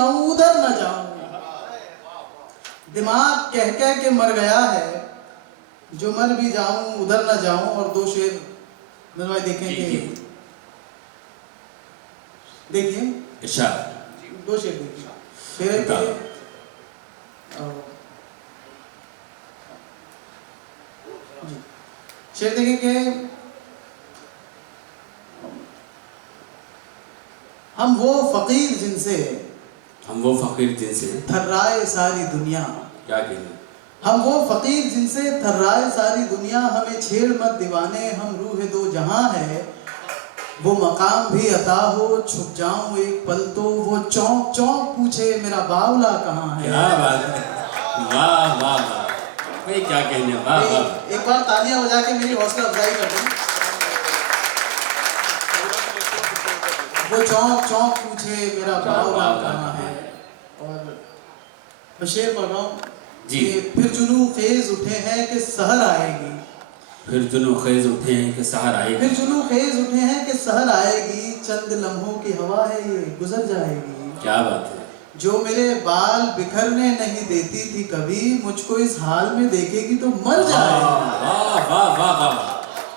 जाऊं उधर न जाऊं। दिमाग कह कह के मर गया है, जो मर भी जाऊं उधर न जाऊं। और दो शेर नजर भाई देखेंगे, देखिए इरशाद। दो शेर देखिए। शेर के शेर देखेंगे, हम वो फकीर जिनसे थर्राए सारी दुनिया। क्या कहना? हम वो फकीर जिनसे थर्राए सारी दुनिया, हमें छेड़ मत दीवाने, हम रूह दो जहां है। वो मकाम भी अता हो, छुप जाऊं एक पल तो, वो चौंक चौंक पूछे मेरा बावला कहाँ है। क्या बात है, वाह वाह वाह, भाई क्या कहने, वाह वाह। एक बार तालियां बजा के मेरी हौसला अफजाई कर दें। वो चौंक चौंक पूछे मेरा बावला कहाँ है। और बशेर पढ़ रहा हूँ जी। फिर जुनू खेज उठे हैं कि सहर आएगी। फिर जुनू खेज उठे हैं कि सहर आएगी। फिर जुनू खेज उठे हैं कि सहर आएगी, चंद लम्हों की हवा है ये गुजर जाएगी। क्या बात है। जो मेरे बाल बिखरने नहीं देती थी कभी, मुझको इस हाल में देखेगी तो मर जाएगी। वाह वाह वाह वाह,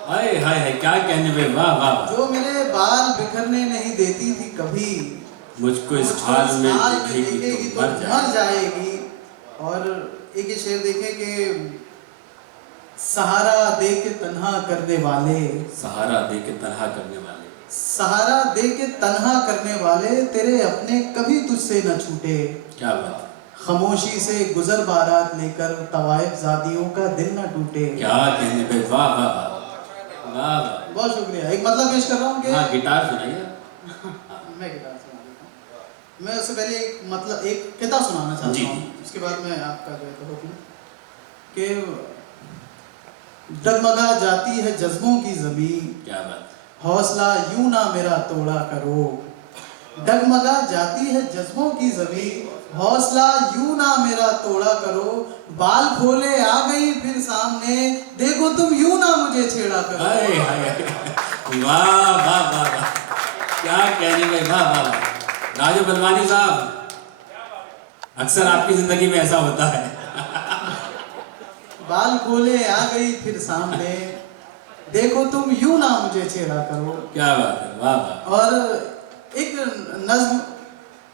हाय हाय हाय, क्या कहने भाई, वाह वाह। जो मेरे बाल बिखरने नहीं देती थी कभी, मुझको इस हाल में देखेगी तो मर जाएगी। और एक ये शेर देखें कि सहारा दे के तन्हा करने वाले, सहारा दे के तन्हा करने वाले, सहारा दे के तन्हा करने वाले, तेरे अपने कभी तुझसे न छूटे। क्या बात है। खामोशी से गुजर बारात लेकर, तवाइफ ज़ादियों का दिल न टूटे। क्या कहने भाई, वाह वाह वाह वाह। बहुत शुक्रिया। एक मतलब पेश कर रहा हूँ कि हाँ, गिटार सुनाइए। मैं गिटार सुना देता हूँ। मैं उससे पहले एक मतलब एक किताब सुनाना चाहता हूँ, उसके बाद मैं आपका जो है तो हुक्म कि डगमगा जाती है जज्बों की ज़मीन। क्या बात। हौसला यूं ना मेरा तोड़ा करो। डगमगा जाती है जज्बों की ज़मीन, हौसला यूं ना मेरा तोड़ा करो। बाल खोले आ गई फिर सामने, देखो तुम यूं ना मुझे छेड़ा करो। हाय हाय, वाह वाह वाह वाह, क्या कहने भाई, वाह वाह। राजू बलवानी साहब, अक्सर आपकी जिंदगी में ऐसा होता है। बाल खोले आ गई फिर सामने, देखो तुम यूं ना मुझे छेड़ा करो। क्या बात है, वाह वाह। और एक नज्म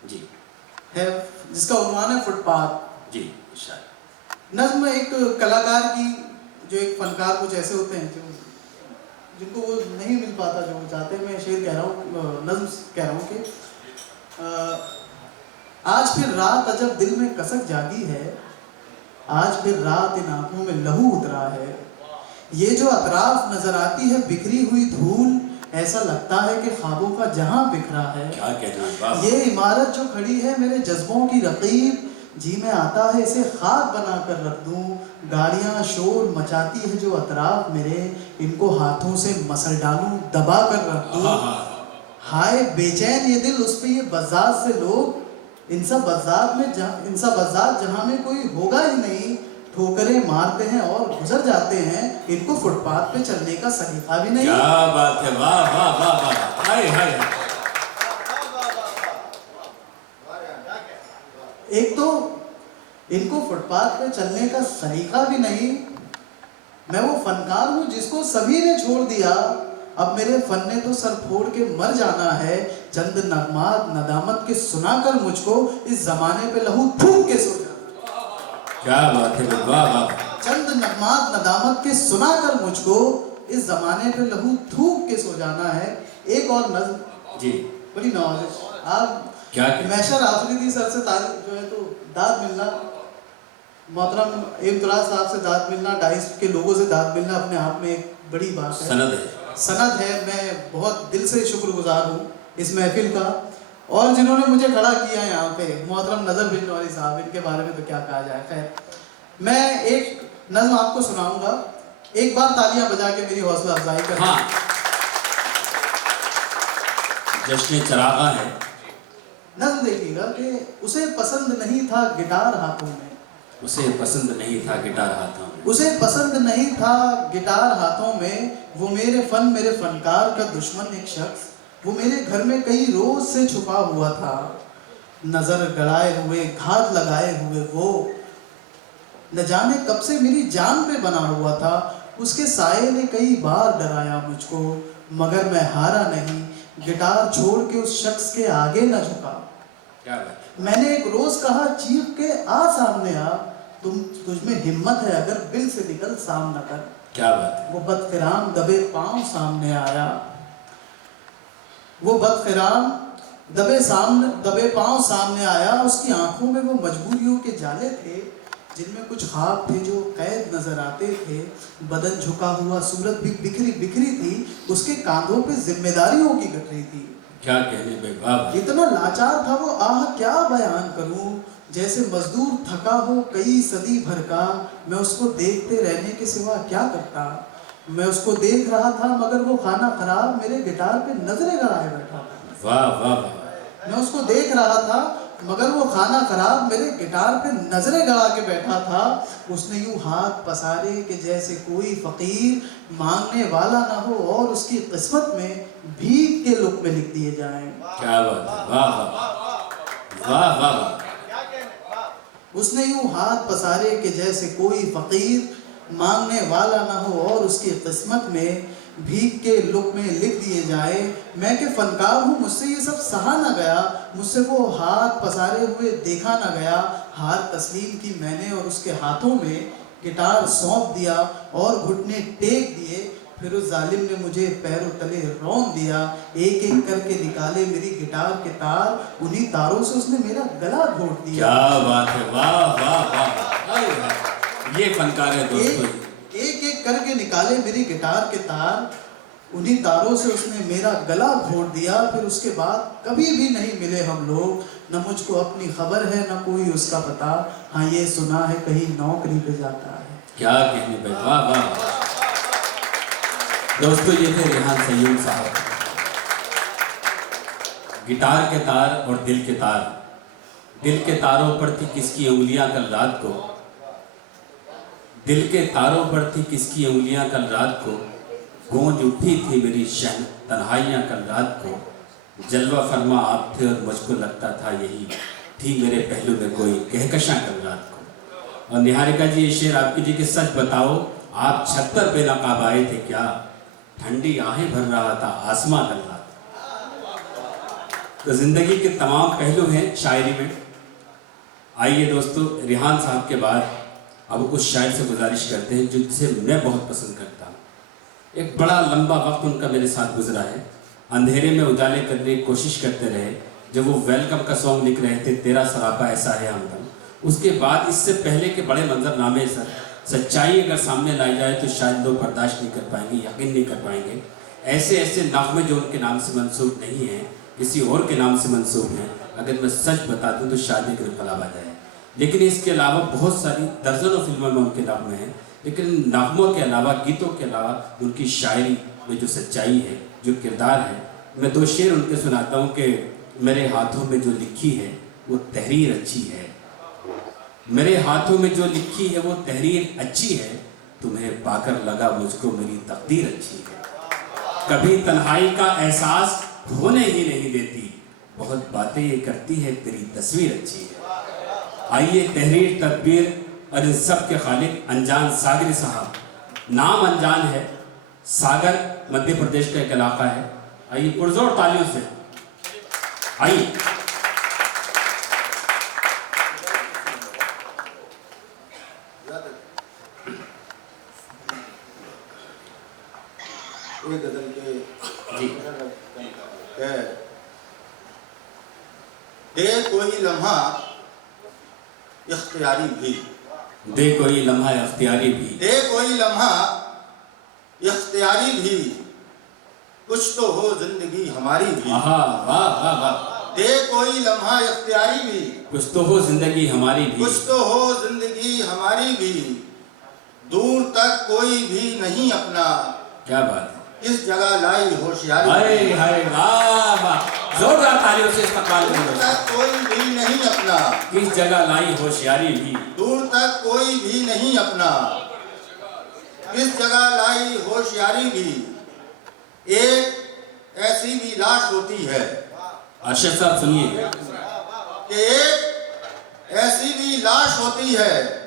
जी है जिसका उन्वान है फुटपाथ। जी, शायद नज्म एक कलाकार की, जो एक फनकार कुछ ऐसे होते हैं जो जिनको वो नहीं मिल पाता जो वो चाहते हैं। मैं शेर कह रहा हूँ, नज्म कह रहा हूँ कि आज फिर रात अजब दिल में कसक जागी है, आज फिर रात इन आंखों में लहू उतरा है। ये जो अतराफ नजर आती है बिखरी हुई धूल, ऐसा लगता है कि ख्वाबों का जहां बिखरा है। क्या कहना है, ये इमारत जो खड़ी है मेरे जज्बों की रकीब, जी में आता है इसे खाक बना कर रख दूं। गाड़ियां शोर मचाती है जो अतराफ मेरे, इनको हाथों से मसल डालूं दबा कर रख दूं। हाय बेचैन ये दिल, उस पे ये बज़ाज़ से लोग, इंसा बज़ाज़ जहां में कोई होगा ही नहीं, ठोकरें मारते हैं और गुजर जाते हैं, इनको फुटपाथ पे चलने का सलीका भी नहीं। क्या बात है, वाह वाह वाह वाह, हाय हाय। एक तो इनको फुटपाथ पे चलने का सलीका भी नहीं। मैं वो फनकार हूँ जिसको सभी ने छोड़ दिया, अब मेरे फन ने तो सर फोड़ के मर जाना है। चंद नगमात नदामत के सुनाकर मुझको इस जमाने पे लहू थूक के सो जाना। क्या बात है, वाह वाह। चंद नगमात नदामत के सुनाकर मुझको इस जमाने पे लहू थूक के सो जाना है। एक और नज्म जी, बड़ी नवाजिश। आप क्या मैशर आफरीदी सर से जो है तो दाद मिलना, मोहतरम इम्तियाज साहब से दाद मिलना, डाइस के लोगों से दाद मिलना अपने आप में एक बड़ी बात है, सनद है। मैं बहुत दिल से शुक्रगुजार हूँ इस महफिल का, और जिन्होंने मुझे खड़ा किया यहाँ पे, मोहतरम नज़र बिजनौरी साहब, इनके बारे में तो क्या कहा जाए। खैर, मैं एक नज़्म आपको सुनाऊंगा, एक बार तालियां बजा के मेरी हौसला अफजाई करें। हाँ, जश्न चरागा है। नज़्म देखिएगा कि उसे पसंद नहीं था गिटार हाथों में, उसे पसंद नहीं था गिटार हाथों में, उसे पसंद नहीं था गिटार हाथों में। वो मेरे फनकार का दुश्मन एक शख्स, वो मेरे घर में कई रोज से छुपा हुआ था। नजर गड़ाए हुए, घात लगाए हुए वो न जाने कब से मेरी जान पे बना हुआ था। उसके साये ने कई बार डराया मुझको, मगर मैं हारा नहीं, गिटार छोड़ के उस शख्स के आगे न झुका। क्या बात। मैंने एक रोज कहा, चीख के आ सामने आ, तुझमें हिम्मत है अगर बिल से निकल सामना कर। क्या बात। वो बदकिराम दबे पांव सामने आया, वो बदकिराम दबे पांव सामने आया। उसकी आंखों में वो मजबूरियों के जाले थे, जिनमें कुछ ख्वाब थे जो कैद नजर आते थे। बदन झुका हुआ, सूरत भी बिखरी बिखरी थी, उसके कांधों पे जिम्मेदारियों की गठरी थी। क्या कहने भाई, वाह। इतना लाचार था वो, आह क्या बयान करूं। जैसे मजदूर थका हो कई सदी भर का, मैं उसको देखते रहने के सिवा क्या करता। मैं उसको देख रहा था मगर वो खाना खराब मेरे गिटार पे नजरें गड़ाए बैठा था। वाह वाह वाह। मैं उसको देख रहा था मगर वो खाना खराब मेरे गिटार पे नजरें गड़ा के बैठा था। उसने यूं हाथ पसारे कि जैसे कोई फकीर मांगने वाला ना हो और उसकी किस्मत में भीख के लुक में लिख दिए जाएं। क्या बात है, वाह वाह वाह वाह वाह। उसने यूं हाथ पसारे कि जैसे कोई फकीर मांगने वाला ना हो और उसकी किस्मत में भीख के लुक में लिख दिए जाए। मैं के फनकार हूँ, मुझसे ये सब सहा ना गया, मुझसे वो हाथ पसारे हुए देखा ना गया। हार तस्लीम की मैंने और उसके हाथों में गिटार सौंप दिया और घुटने टेक दिए। फिर उस जालिम ने मुझे पैरों तले रौंद दिया। एक एक करके निकाले मेरी गिटार के तार, उन्हीं तारों से उसने मेरा गला घोट दिया। क्या बात है, वाह वाह वाह। ये फनकार है दोस्तों। एक एक करके निकाले मेरी गिटार के तार, उन्हीं तारों से उसने मेरा गला घोट दिया। फिर उसके बाद कभी भी नहीं मिले हम लोग, न मुझको अपनी खबर है न कोई उसका पता। हाँ ये सुना है कहीं नौकरी पे जाता है। क्या कहने भाई, वाह वाह। दोस्तों ये थे रेहान सैयद साहब। गिटार के तार और दिल के तार। दिल के तारों पर थी किसकी उंगलियां कल रात को, दिल के तारों पर थी किसकी उंगलियां कल रात को। गूंज उठी थी मेरी शहन तन्हाइयां कल रात को। जलवा फरमा आप थे और मुझको लगता था यही थी मेरे पहलू में कोई कहकशां कल रात को। और निहारिका जी ये शेर आपकी जी कि सच बताओ आप छत्तर पे नकाब आए थे क्या, ठंडी आहें भर रहा था आसमां कल रात। तो जिंदगी के तमाम पहलू हैं शायरी में। आइए दोस्तों, रेहान साहब के बाद अब उस शायर से गुजारिश करते हैं जिसे मैं बहुत पसंद करता हूँ। एक बड़ा लंबा वक्त उनका मेरे साथ गुजरा है, अंधेरे में उजाले करने की कोशिश करते रहे। जब वो वेलकम का सॉन्ग लिख रहे थे, तेरा सरापा ऐसा है हमदम, उसके बाद इससे पहले के बड़े मंजरनामे सर सच्चाई अगर सामने लाई जाए तो शायद लोग बर्दाश्त नहीं कर पाएंगे, यकीन नहीं कर पाएंगे। ऐसे ऐसे नागमे जो उनके नाम से मंसूब नहीं हैं, किसी और के नाम से मंसूब हैं, अगर मैं सच बता दूँ तो शायद एक इनकलाब आ जाए। लेकिन इसके अलावा बहुत सारी दर्जनों फिल्मों में उनके नागमे हैं, लेकिन नागमों के अलावा, गीतों के अलावा उनकी शायरी में जो सच्चाई है, जो किरदार है। मैं दो शेर उनके सुनाता हूँ कि मेरे हाथों में जो लिखी है वो तहरीर अच्छी है, मेरे हाथों में जो लिखी है वो तहरीर अच्छी है, तुम्हें पाकर लगा मुझको मेरी तकदीर अच्छी है। कभी तन्हाई का एहसास होने ही नहीं देती, बहुत बातें ये करती है तेरी तस्वीर अच्छी है। आइए तहरीर, तकबीर और इन सब के खालिक अनजान सागरी साहब। नाम अनजान है, सागर मध्य प्रदेश का एक इलाका है। आइए पुरजोर तालियों से आइए। गजल के दे कोई लम्हा इख्तियारी भी, दे कोई लम्हा इख्तियारी भी, दे कोई लम्हा इख्तियारी भी, कुछ तो हो जिंदगी हमारी भी। वाह वाह वाह। दे कोई लम्हा इख्तियारी भी, कुछ तो हो जिंदगी हमारी भी, कुछ तो हो जिंदगी हमारी भी, दूर तक कोई भी नहीं अपना, क्या बात है। इस जगह लाई होशियारी। हाय हाय वाह वाह, जोरदार तालियों से इस्तकबाल दूर करो। तक कोई भी नहीं अपना, किस जगह लाई होशियारी भी, दूर तक कोई भी नहीं अपना, इस जगह लाई होशियारी भी। एक ऐसी भी लाश होती है अरशद साहब सुनिए, कि लाश होती है